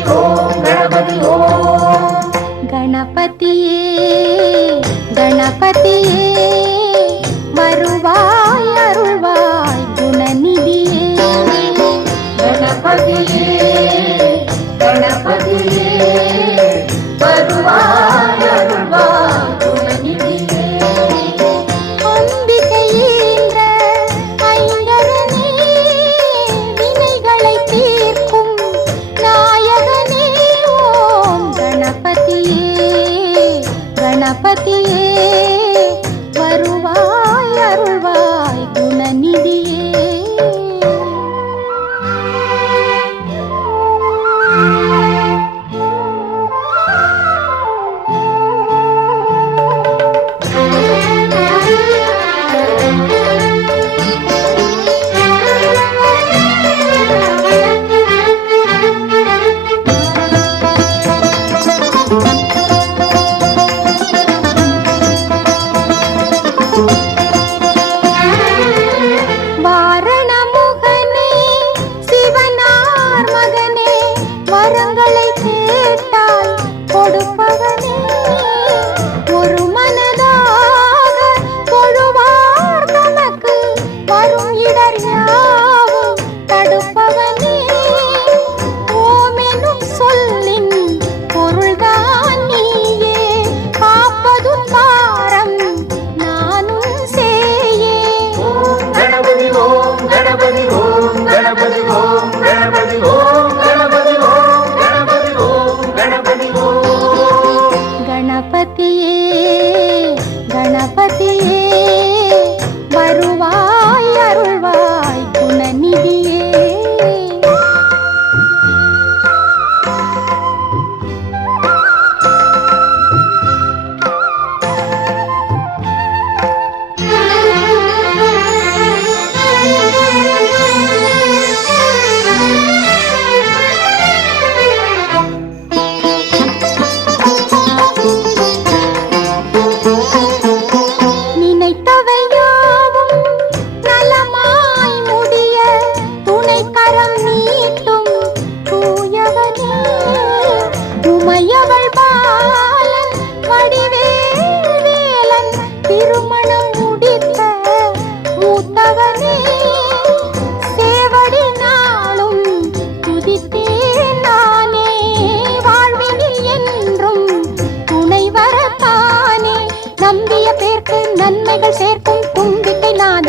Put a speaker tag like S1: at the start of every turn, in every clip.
S1: তো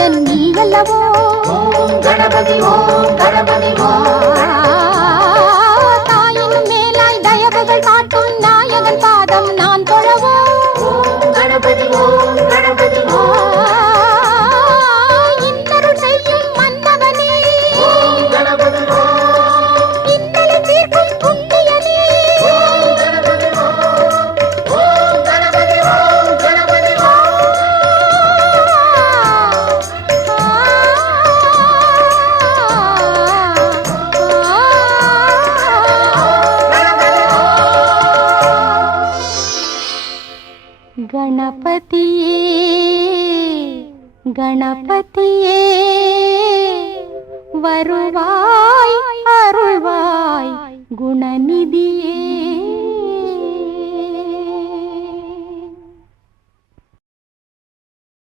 S2: గణపతి
S1: ఓం గణపతి ఓం గణపతి ఓం
S2: गणपतिये गणपतिये वरुवाय वरुवाय गुणनिधि